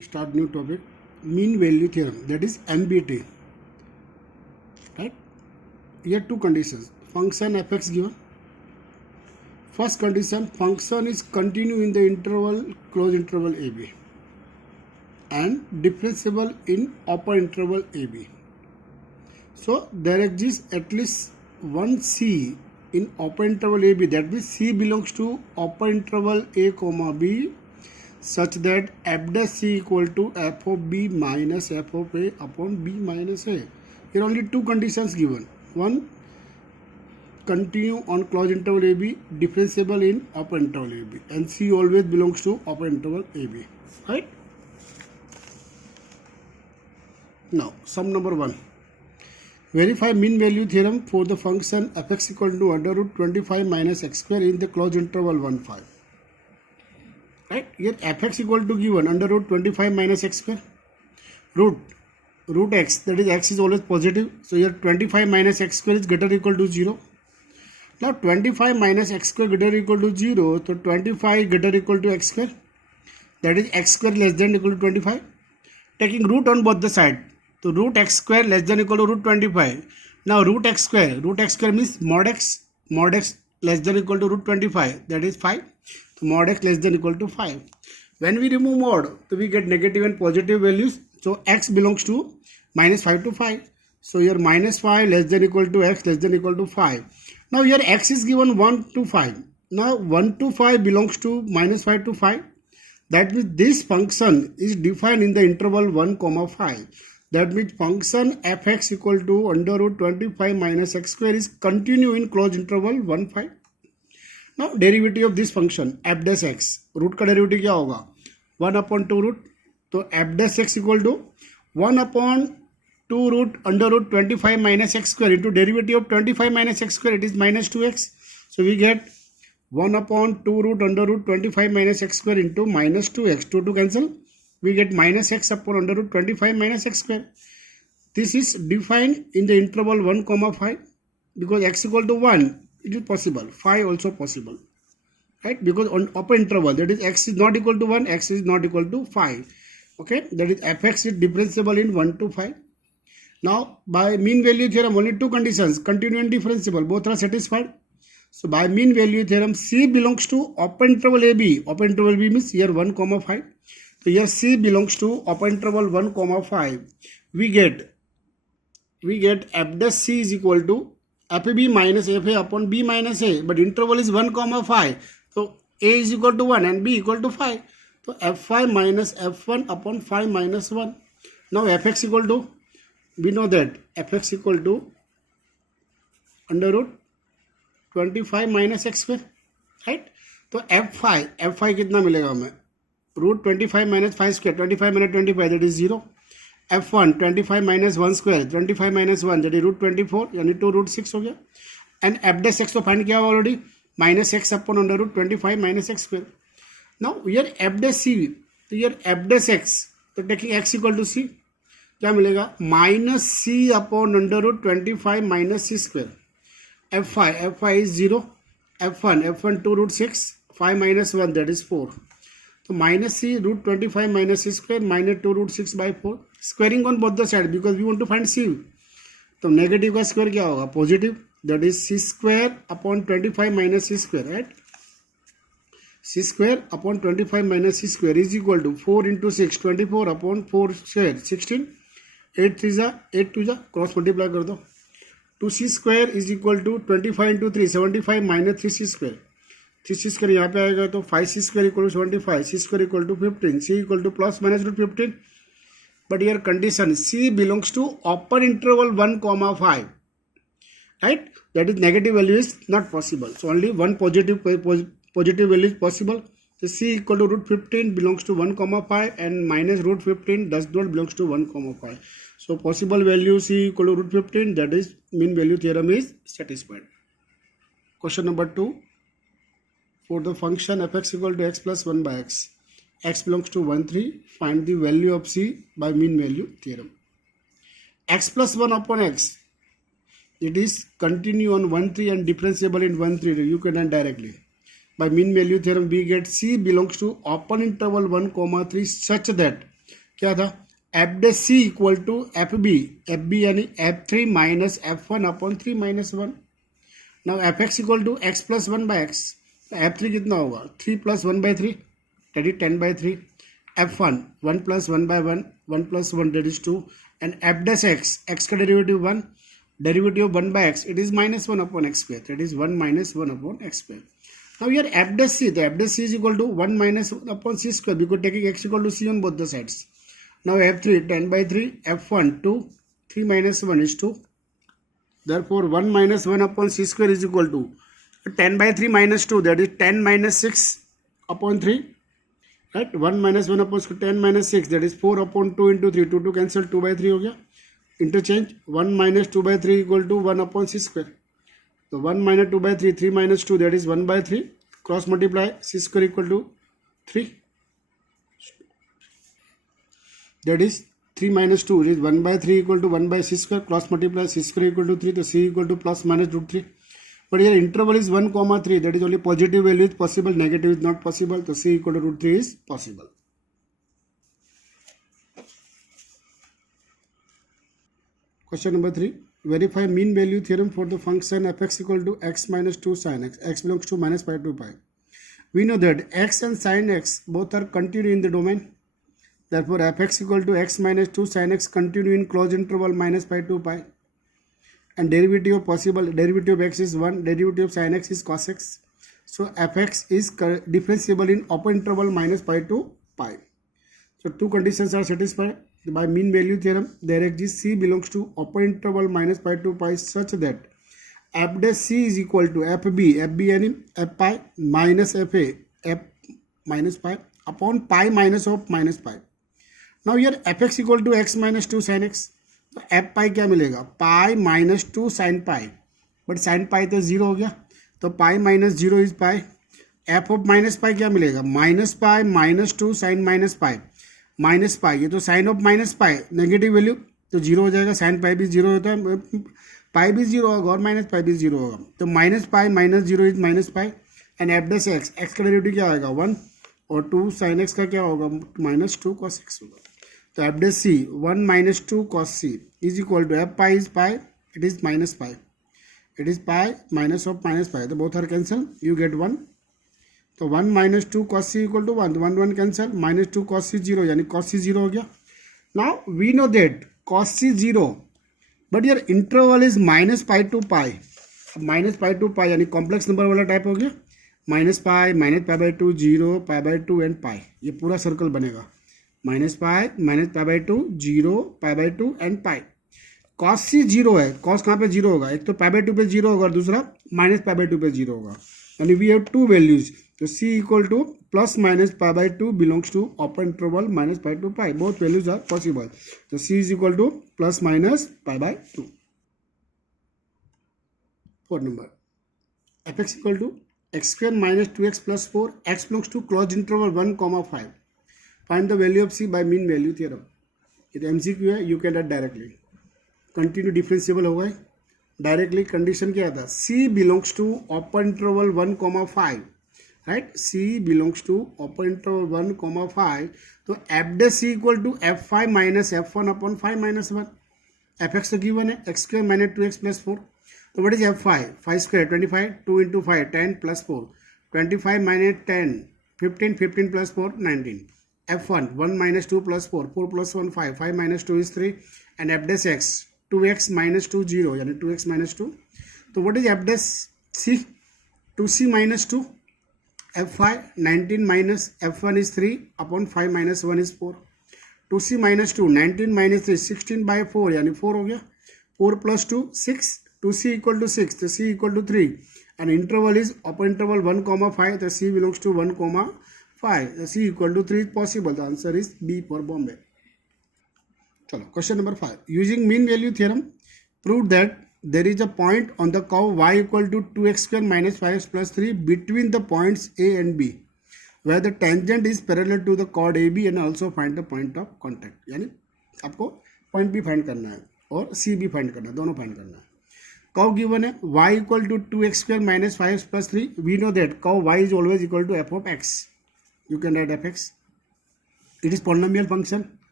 Start new topic, mean value theorem, that is MBT. Right? Here two conditions. Function fx given. First condition, function is continue in the interval close interval AB and differentiable in open interval AB. So there exists at least one C in open interval AB, that means C belongs to open interval A comma B such that f dash C equal to f of B minus f of A upon B minus A. Here only two conditions given. One, continue on closed interval AB, differentiable in open interval AB, and C always belongs to open interval AB. Right? Now, sum number 1. Verify mean value theorem for the function fx equal to under root 25 minus x square in the closed interval 1, 5. Right? Here fx equal to given under root 25 minus x square. Root x, that is x is always positive. So here 25 minus x square is greater or equal to 0. Now 25 minus x square greater or equal to 0. So 25 greater or equal to x square. That is x square less than or equal to 25. Taking root on both the side. So root x square less than or equal to root 25. Now root x square means mod x less than or equal to root 25. That is 5. So mod x less than or equal to 5. When we remove mod, so we get negative and positive values. So x belongs to minus 5 to 5. So here minus 5 less than or equal to x less than or equal to 5. Now here x is given 1 to 5. Now 1 to 5 belongs to minus 5 to 5. That means this function is defined in the interval 1, 5. That means function fx equal to under root 25 minus x square is continue in closed interval 1, 5. Now derivative of this function f dash x, root का derivative क्या होगा 1 upon 2 root. तो f dash x equal to 1 upon 2 root under root 25 minus x square into derivative of 25 minus x square, it is minus 2x. So we get 1 upon 2 root under root 25 minus x square into minus 2x. 2 to cancel. We get minus x upon under root 25 minus x square. This is defined in the interval 1, 5. Because x equal to 1, it is possible. 5 also possible. Right? Because on open interval, that is x is not equal to 1, x is not equal to 5. Okay? That is fx is differentiable in 1 to 5. Now, by mean value theorem, only two conditions, continue and differentiable, both are satisfied. So, by mean value theorem, C belongs to open interval AB. Open interval B means here 1, 5. So, here C belongs to open interval 1, 5. We get f dash C is equal to FB minus FA upon B minus A. But interval is 1, 5. So, A is equal to 1 and B equal to 5. So, F5 minus F1 upon 5 minus 1. Now, Fx equal to, we know that Fx equal to under root 25 minus x square. Right? तो F5 कितना मिलेगा हमें root 25 minus 5 square, 25 minus 25 that is 0. F1 25 minus 1 square, 25 minus 1 that is root 24 यानी 2 root 6 हो गया. And f dash x तो find किया हुआ already minus x upon under root 25 minus x square. Now here f dash c, तो here f dash x, तो taking x equal to c क्या मिलेगा minus c upon under root 25 minus c square. F5 is 0. F1 2 root 6, 5 minus 1 that is 4. So minus c root 25 minus c square minus 2 root 6 by 4. Squaring on both the sides because we want to find c. तो negative का square क्या होगा positive, that is c square upon 25 minus c square, right? c square upon 25 minus c square is equal to 4 into 6, 24 upon 4 square 16, 8 3 जा 8 2 जा cross multiply कर दो. 2c square is equal to 25 into 3, 75 minus 3c square. 3c square यहाँ पे आएगा तो 5c square equal to 75, c square equal to 15, c equal to plus minus root 15. But here condition c belongs to open interval 1, 5. Right? That is negative value is not possible. So only one positive value is possible. So c equal to root 15 belongs to 1, 5 and minus root 15 does not belongs to 1, 5. So possible value c equal to root 15, that is mean value theorem is satisfied. Question number 2. For the function fx equal to x plus 1 by x belongs to 1, 3, find the value of c by mean value theorem. X plus 1 upon x, it is continue on 1, 3 and differentiable in 1, 3. You can learn directly. By mean value theorem, we get c belongs to open interval 1, 3 such that क्या था, F dash C equal to F B यानी F3 minus F1 upon 3 minus 1. Now F X equal to X plus 1 by X. F3 कितना होगा, 3 plus 1 by 3 that is 10 by 3. F1 1 plus 1 by 1, 1 plus 1 that is 2, and f dash x का derivative 1, derivative of 1 by x it is minus 1 upon x square, that is 1 minus 1 upon x square. Now here f dash c, the f dash c is equal to 1 minus 1 upon c square because taking x equal to c on both the sides. Now f3 10 by 3, f1 2, 3 minus 1 is 2, therefore 1 minus 1 upon c square is equal to 10 by 3 minus 2, that is 10 minus 6 upon 3. Right, 1 minus 1 upon 10 minus 6, that is 4 upon 2 into 3, 2 cancel, 2 by 3 हो गया. Interchange 1 minus 2 by 3 equal to 1 upon c square. So 1 minus 2 by 3, 3 minus 2, that is 1 by 3. Cross multiply, c square equal to 3. That is 3 minus 2 is 1 by 3 equal to 1 by c square. Cross multiply, c square equal to 3. So c equal to plus minus root 3. But here interval is 1 comma 3, that is only positive value is possible, negative is not possible. So c equal to root 3 is possible. Question number 3. Verify mean value theorem for the function fx equal to x minus 2 sin x. X belongs to minus pi to pi. We know that x and sin x both are continued in the domain. Therefore fx equal to x minus 2 sin x continue in closed interval minus pi to pi. And derivative of possible, derivative of x is 1, derivative of sin x is cos x. So fx is differentiable in open interval minus pi to pi. So two conditions are satisfied by mean value theorem. There exists c belongs to open interval minus pi to pi such that f dash c is equal to fb यानी f pi minus fa, f minus pi upon pi minus of minus pi. Now here fx equal to x minus 2 sin x. तो F pi क्या मिलेगा, pi minus 2 sine pi, but sine pi तो zero हो गया, तो pi minus zero is pi. F of minus pi क्या मिलेगा, minus pi minus 2 sine minus pi, minus pi ये तो sine of minus pi negative value तो zero हो जाएगा. साइन पाई भी जीरो होता है, पाई भी जीरो होगा और माइनस पाई भी जीरो होगा. तो minus pi minus zero is minus pi. And F dash x, x का डेरिवेटिव क्या आएगा 1 और 2 साइन एक्स का क्या होगा माइनस 2 कॉस एक्स होगा. तो F dash C 1 minus 2 cos c is equal to f pi is pi, it is minus pi, it is pi minus of minus pi, तो both are cancel, you get 1. तो 1 minus 2 cos c equal to 1, 1 cancel, minus 2 cos c 0 यानी cos c 0 हो गया. Now we know that cos c 0, but your interval is minus pi to pi. अब minus pi to pi यानी complex number वाला type हो गया. Minus pi by two 0 pi by two and pi, ये पूरा circle बनेगा. Minus pi by two 0 pi by two and pi. Cos C zero है, cos कहाँ पे जीरो होगा, एक तो पाई बाई टू पे जीरो होगा और दूसरा माइनस पाई बाई टू पे जीरो होगा. यानी वी हैव टू वैल्यूज. तो C equal to plus minus pi by two belongs to open interval minus pi to pi, both values are possible. तो C is equal to plus minus pi by two. 4 number, fx equal to x square minus 2x plus 4, x belongs to closed interval 1 comma 5. Find the value of c by mean value theorem. ये MCQ है, you can add directly. Continue differentiable होगा directly. Condition क्या था, c belongs to open interval 1 comma 5, right. c belongs to open interval 1 comma 5. तो f dash c equal to f5 minus f1 upon 5 minus 1. fx तो given है, x square minus 2x plus 4. तो what is f5, 5 square 25, 2 into 5 10 plus 4, 25 minus 10 15, 15 plus 4 19. f1 1 minus 2 plus 4, 4 plus 1 5, 5 minus 2 is 3, and f dash x 2x minus 2 0 यानी 2x minus 2. तो what is f dash c, 2c minus 2, f5 19 minus f1 is 3 upon 5 minus 1 is 4. 2c minus 2 19 minus 3 16 by 4 यानी 4 हो गया. 4 plus 2 6, 2c equal to 6, so c equal to 3, and interval is open interval 1 comma 5, so c belongs to 1 comma 5, so c equal to 3 is possible. The answer is B for Bombay. चलो question number 5. Using mean value theorem prove that there is a point on the curve y equal to 2x square minus 5x plus 3 between the points a and b where the tangent is parallel to the chord AB and also find the point of contact. यानी आपको point भी find करना है और c भी find करना है, दोनों फाइंड करना है. कर्व गिवन है y equal to 2x square minus 5x plus 3. We know that curve y is always equal to f of x. You can write f x. It is polynomial function.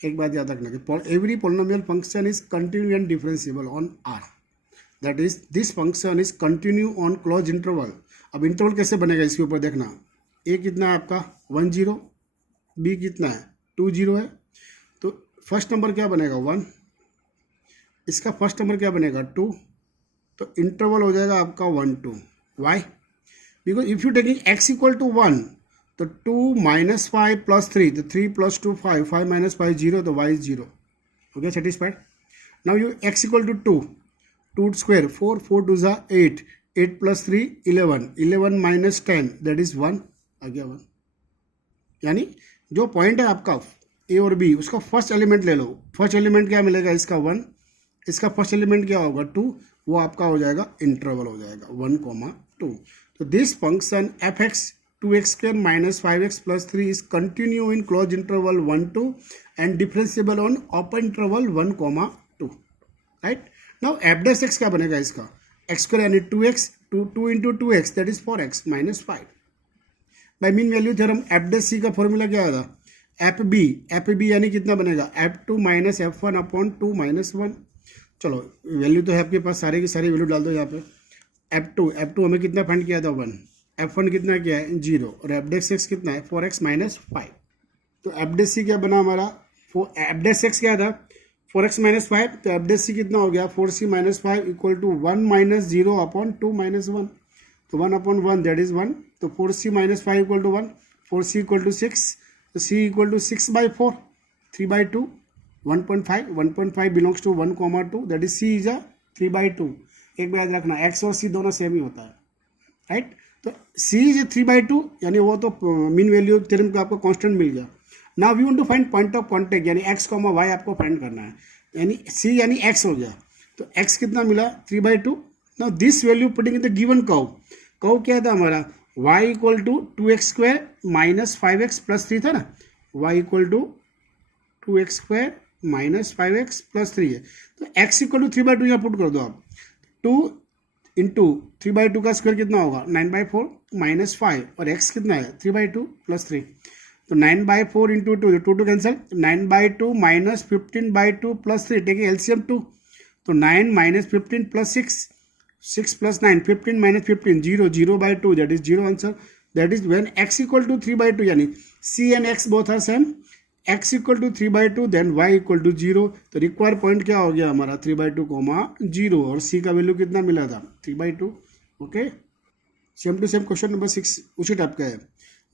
एक बात याद रखना कि every polynomial function is continue and differentiable on R, that is this function is continue on close interval. अब interval कैसे बनेगा इसके ऊपर देखना, ए कितना है आपका 1 0, बी कितना है 2 0 है, तो फर्स्ट नंबर क्या बनेगा 1, इसका फर्स्ट नंबर क्या बनेगा 2, तो इंटरवल हो जाएगा आपका 1 2। Why? Because if you taking x equal to 1 तो 2 - 5 + 3, तो 3 + 2 5, 5 - 5 0, तो y is 0। Okay, satisfied? Now you x equal to 2, 2 square 4, 4 2 ज़ा 8, 8 + 3 11, 11 - 10 दैट इज 1, आ गया 1। यानी जो पॉइंट है आपका ए और बी, उसका फर्स्ट एलिमेंट ले लो, फर्स्ट एलिमेंट क्या मिलेगा इसका 1, इसका फर्स्ट एलिमेंट क्या होगा 2, वो आपका हो जाएगा इंटरवल हो जाएगा 1, 2। तो this function fx 2x² - 5x + 3 is continue in closed interval 1 2 and differentiable on open interval 1, 2, right? Now f' क्या बनेगा इसका x² यानी 2x, 2 into 2x that is 4x - 5। By mean value theorem f' का formula क्या होगा fb यानी कितना बनेगा f2 - f1 अपॉन 2 - 1। चलो वैल्यू तो है आपके पास, सारे की सारी वैल्यू डाल दो यहाँ पे। f2 हमें कितना फाइंड किया था 1, f1 कितना किया है 0, और f' कितना है 4x - 5। तो f' क्या बना हमारा, f' क्या था 4x - 5, तो f' कितना हो गया 4c - 5 इक्वल टू 1 - 0 अपॉन 2 - 1, तो 1/1 दैट इज 1, तो 4c - 5 equal to 1, 4c equal to 6, तो c equal to 6/4, 3/2, 1.5, 1.5 belongs to 1, 2 that is c is 3/2। एक बार याद रखना x और c दोनों सेम ही होता है, राइट? तो c इज 3/2 यानी वो तो मीन वैल्यू थ्योरम का आपको कांस्टेंट मिल गया। Now we want to find point of contact यानी x, y आपको फाइंड करना है, यानी c यानी x हो गया, तो x कितना मिला 3/2। Now this value putting in the given curve क्या था हमारा y equal to 2x² - 5x + 3 था ना, y equal to 2x² - 5x + 3 है, तो x इक्वल टू 3/2 यहाँ पुट कर दो आप, 2 इंटू 3/2 का स्क्वायर कितना होगा 9/4 - 5, और x कितना है 3/2 + 3, तो 9/4 इंटू 2, 2 कैंसिल, 9/2 - 15/2 + 3 टेकिंग एलसीएम 2, तो 9 - 15 + 6, 6 + 9 15 - 15 0, 0/2 that is 0 answer. That is when x equal to 3/2 यानी c and x both are same, x equal to 3/2 then y equal to 0, तो रिक्वायर पॉइंट क्या हो गया हमारा 3/2, 0, और c का वैल्यू कितना मिला था 3/2। Okay, same to same question number 6 उसी टाइप का है।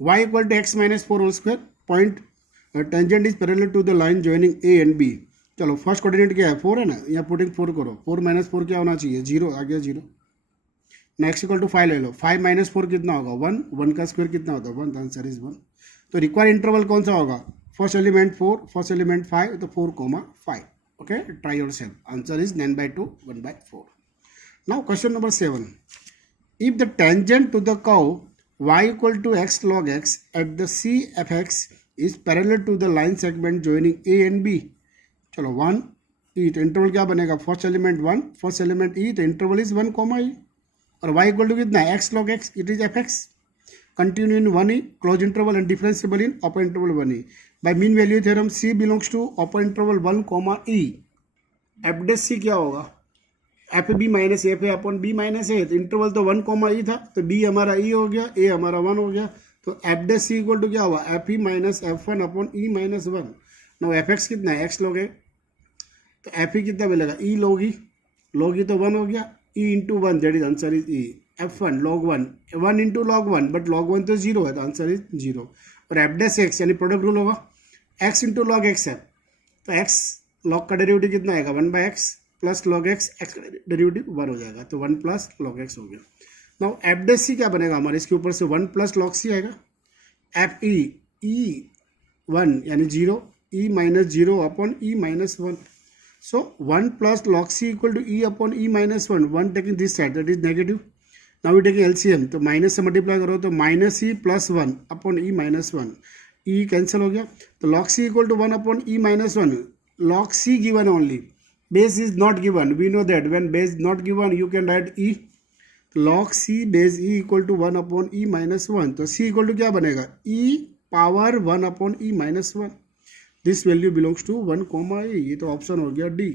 y equal to x - 4 whole square, point tangent is parallel to the line joining a and b। चलो फर्स्ट कोऑर्डिनेट क्या है 4 है ना, यहाँ पुटिंग 4 करो, 4 - 4 क्या होना चाहिए 0, आ गया 0। नेक्स्ट इक्वल टू 5 ले लो, 5 - 4 कितना होगा 1, 1 का स्क्वायर कितना होता है 1, आंसर इज 1। तो रिक्वायर इंटरवल कौन सा होगा, फर्स्ट एलिमेंट 4, फर्स्ट एलिमेंट 5, तो 4, 5। Okay, try yourself, answer is 9/2, 1/4। Now question number 7, if the tangent to the curve y equal to x log x at the c fx is parallel to the line segment joining a and b। चलो 1 e, तो interval क्या बनेगा first element 1, first element e, तो interval is 1, e, और y equal to कितना है x log x, it is fx, continue in 1e, close interval and differentiable in open interval 1e। By mean value theorem c belongs to open interval 1, e, f' क्या होगा fb - fa upon b - a, तो interval तो 1, e था, तो b हमारा e हो गया, a हमारा 1 हो गया, तो f' इक्वल टू क्या हुआ fe - f1 upon e - 1। Now fx कितना है x लोगे, तो fe कितना मिलेगा e लोगी तो 1 हो गया, e into 1 that is answer is e, f1 log 1, 1 into log 1, but log 1 तो 0 है, तो आंसर इज 0। और f' यानी प्रोडक्ट रूल होगा x इंटू log x है, तो x log का डेरिवेटिव कितना आएगा 1/x plus log x, x का डेरिवेटिव 1 हो जाएगा, तो 1 प्लस log x हो गया। नाउ f' क्या बनेगा हमारे, इसके ऊपर से 1 प्लस log c आएगा, fe e1 यानी 0, e - 0 upon e - 1, so 1 plus log c equal to e upon e minus 1, 1 taking this side that is negative, now we taking LCM, तो माइनस से मल्टीप्लाई करो तो minus E plus 1 upon E minus 1, ई cancel हो गया, तो log c equal to 1 upon e minus 1, log c given only, base is not given, we know that when base not given you can write e, log c base e equal to 1 upon e minus 1, तो c equal to क्या बनेगा e power 1 upon e minus 1। This value belongs to 1 comma A, ये तो option हो गया D.